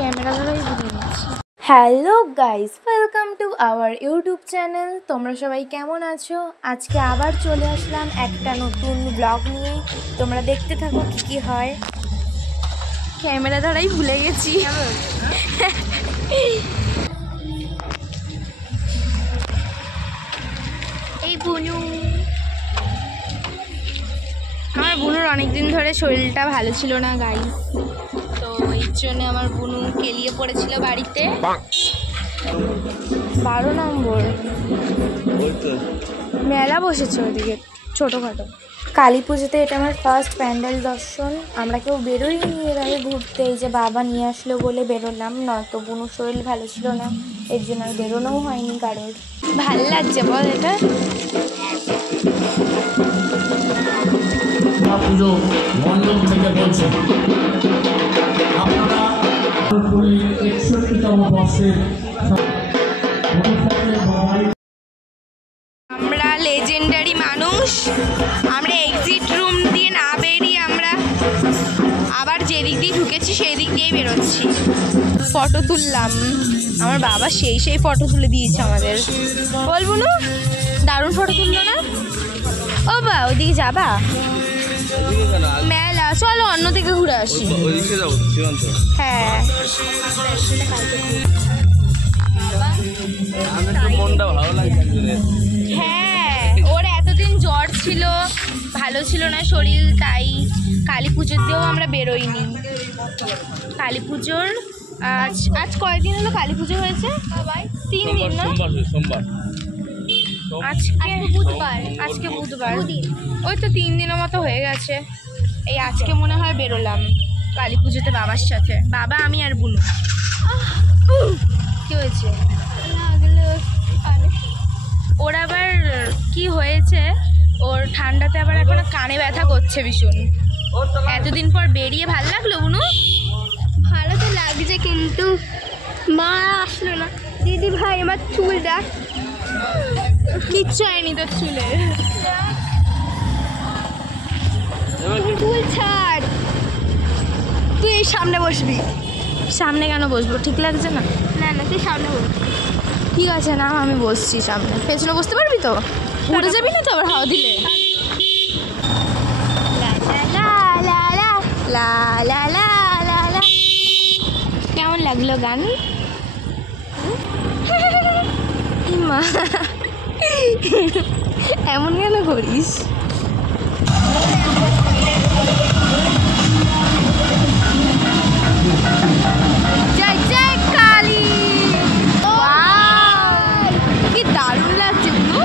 Camera ধরেই ঘুরিয়ে নিচ্ছি। Hello guys, welcome to our YouTube channel. তোমরা সবাই কেমন আছো? আজকে আবার চলে আসলাম একটা নতুন ব্লগ নিয়ে। তোমরা দেখতে থাকো কি কি হয়। ক্যামেরা ধরাই ভুলে গেছি। এই বুনু, আমার বুনুর অনেকদিন ধরে শরীরটা ভালো ছিল না গাইস, তো এই জন্য আমার বুনু কেলিয়ে পড়েছিল বাড়িতে। 12 নম্বর মেলা বসেছে ওদিকে ছোটোখাটো। কালী পুজোতে এটা আমার ফার্স্ট প্যান্ডেল দর্শন। আমরা কেউ বেরোইনি এর আগে ঘুরতে, এই যে বাবা নিয়ে আসলো বলে বেরোলাম, নয়তো বুনুর শরীর ভালো ছিল না, এর জন্য আর বেরোনোও হয়নি কারোর। ভাল লাগছে বল এটা? পুজো মণ্ডল থেকে বলছে আপনারা 61তম বর্ষের আমরা লেজেন্ডারি মানুষ। আমরা এক্সিট রুম দিয়ে না বেরিয়ে আমরা আবার যেদিক দিয়ে ঢুকেছি সেই দিক দিয়েই বেরোচ্ছি। ফটো তুললাম, আমার বাবা সেই ফটো তুলে দিয়েছে আমাদের। বলবো না দারুণ ফটো তুললো না? ও বা ওদিকে যাবা? মেলা, চলো অন্য দিকে ঘুরে আসি। হ্যাঁ, হ্যাঁ, ওর এতদিন জ্বর ছিল, ভালো ছিল না শরীর, তাই কালী পুজোতেও আমরা বেরোইনি। কালী পুজোর আজ কয়দিন হলো কালী পুজো হয়েছে? 3 দিন না? আজকে বুধবার, ওই তো 3 দিনের মতো হয়ে গেছে। এই আজকে মনে হয় বেরোলাম কালী পুজোতে বাবার সাথে, বাবা আমি আর বুনু। কি হয়েছে ওর আবার? কি হয়েছে ওর? ঠান্ডাতে আবার এখন কানে ব্যথা করছে ভীষণ। এতদিন পর বেরিয়ে ভালো লাগলো বুনু? ভালো তো লাগছে, কিন্তু মা আসলো না। দিদি ভাই আমার চুল ডাক, কিচ্ছু হয়নি তোর চুলে। চুল ছাড়, তুই এই সামনে বসবি। সামনে কেন বসবো? ঠিক লাগছে না? না না, তুই সামনে বসবি। ঠিক আছে না, আমি বসছি সামনে। পেছনে বসতে পারবি তো? উড়ে যাবি না তো আবার হাওয়া দিলে? কেমন লাগলো গান? মা এমন কেন করিস? জয় জয় কালী! কি দারুণ লাগছে বুনু।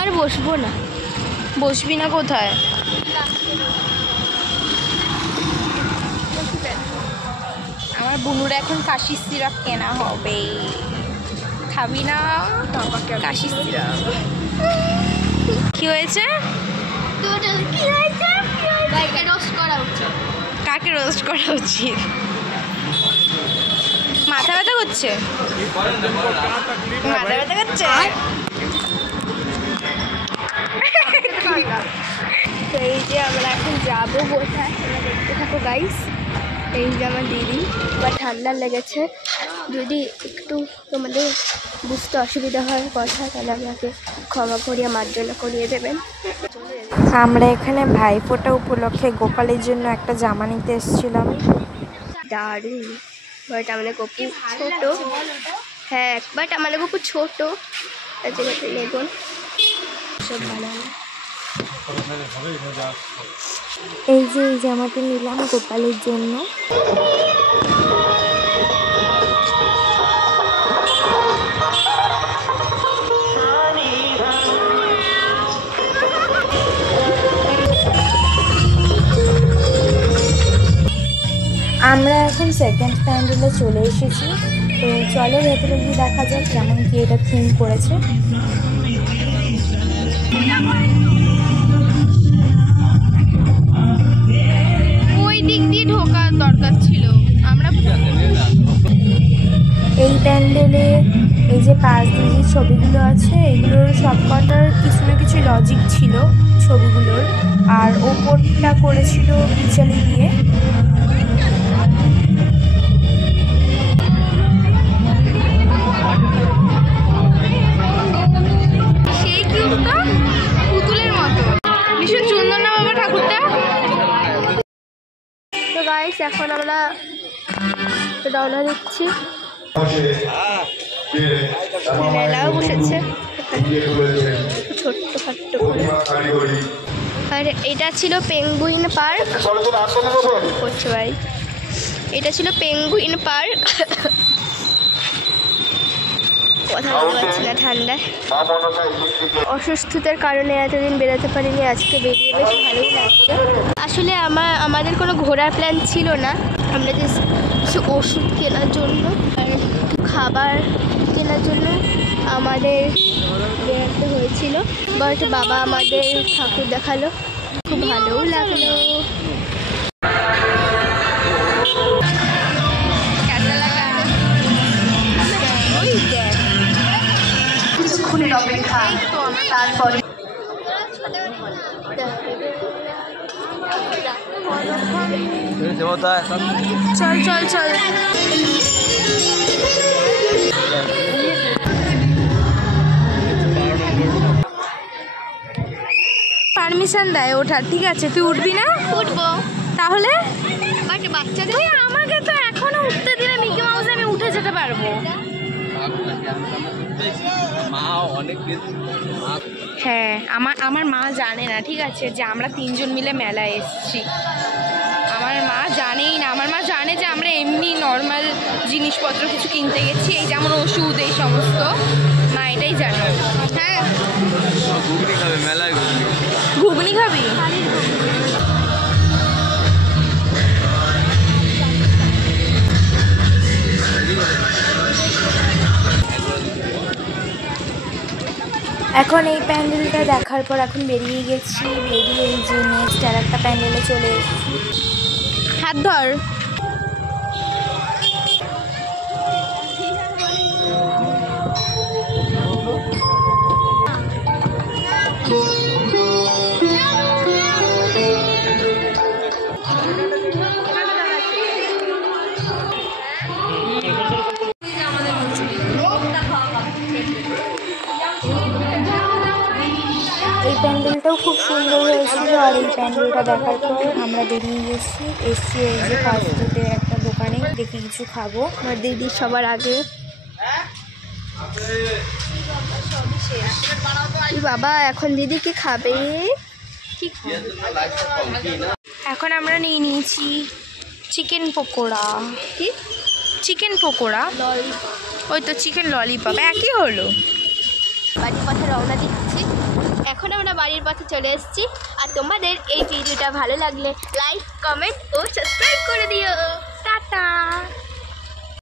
আর বসবো না। বসবি না? কোথায়? আমার বুনুর এখন কাশি সিরাপ কেনা হবে। খাবি না কাশি সিরাপ? কি হয়েছে? কি হয়েছে? ভাইকে রোস্ট করা উচিত। কাকে রোস্ট করা উচিত? মাথা ব্যথা করছে? মাথা ব্যথা করছে? তো এই যে আমরা এখন যাবো কোথায়, দেখতে থাকো গাইস। এই যে আমার দিদি বা ঠান্ডা লেগেছে, যদি একটু তোমাদের বুঝতে অসুবিধা হয় কথা, তাহলে আমাকে ক্ষমা করিয়ে মার্জনা করিয়ে দেবেন। আমরা এখানে ভাইফোঁটা উপলক্ষে গোপালের জন্য একটা জামা নিতে এসেছিলাম। দারুণ, বাট আমাদের গপু ছোট। হ্যাঁ, বাট আমাদের গপু ছোট, তার জন্য নেবন সব বানানো। এই যে এই জামাটা নিলাম গোপালের জন্য। আমরা এখন সেকেন্ড প্যান্ডেলে চলে এসেছি, তো চলো ভেতরে গিয়ে দেখা যাক কেমন কি এটা থিম করেছে। ওই দিক দিয়ে ঢোকার দরকার ছিল। আমরা এই প্যান্ডেলে এই যে পাশ দিয়ে যে ছবিগুলো আছে এগুলোর সবকটার কিছু না কিছু লজিক ছিল ছবিগুলোর। আর ওপরটা করেছিল বিচালি দিয়ে। সেই কিউট তো, পুতুলের মতো। ভীষণ সুন্দর না বাবা ঠাকুরটা? তো গাইস এখন আমরা রওনা দিচ্ছি। মেলাও বসেছে ছোট্ট খাট্ট করে। আর এটা ছিল পেঙ্গুইন পার্ক। করছে ভাই, এটা ছিল পেঙ্গুইন পার্ক। কথা বলতে পারছি না ঠান্ডায়, অসুস্থতার কারণে এতদিন বেরোতে পারিনি। আজকে বেরিয়ে বেশ ভালোই লাগছে। আসলে আমাদের কোনো ঘোরার প্ল্যান ছিল না, আমরা যে কিছু ওষুধ কেনার জন্য আর খাবার কেনার জন্য আমাদের বেরোতে হয়েছিল। বাট বাবা আমাদের ঠাকুর দেখালো, খুব ভালোও লাগলো। কিছুক্ষণের অপেক্ষা, তারপরে চল চল চল। পারমিশন দেয় ওঠার, ঠিক আছে? তুই উঠবি না? উঠবো তাহলে বাট বাচ্চাদের তুই আমাকে তো এখনো উঠতে দিলে মিকি মাউসে আমি উঠে যেতে পারবো। হ্যাঁ, আমার মা জানে না, ঠিক আছে, যে আমরা 3 জন মিলে মেলায় এসেছি। আমার মা জানেই না। আমার মা জানে যে আমরা এমনি নর্মাল জিনিসপত্র কিছু কিনতে গেছি, এই যেমন ওষুধ এই সমস্ত। মা এটাই জানে। হ্যাঁ, ঘুগনি খাবে মেলায়, ঘুগনি খাবি? এখন এই প্যান্ডেলটা দেখার পর এখন বেরিয়ে গেছি। বেরিয়ে এই যে নেক্সট আর একটা প্যান্ডেলে চলে এসেছি। হাত ধর। এই প্যান্ডেলটাও খুব সুন্দর হয়েছিল। আর এই প্যান্ডেলটা দেখার পর আমরা বেরিয়ে গেছি। এসছি এই যে ফাস্ট ফুডের একটা দোকানে, দেখি কিছু খাবো। আমার দিদি সবার আগে। বাবা এখন দিদি কি খাবে? এখন আমরা নিয়ে নিয়েছি চিকেন পকোড়া। কি চিকেন পকোড়া? ওই তো চিকেন ললিপপ, একই হলো। বাড়ির পথে রওনা দিচ্ছি। এখন আমরা বাড়ির পথে চলে এসেছি। আর তোমাদের এই ভিডিওটা ভালো লাগলে লাইক, কমেন্ট ও সাবস্ক্রাইব করে দিও। টাটা।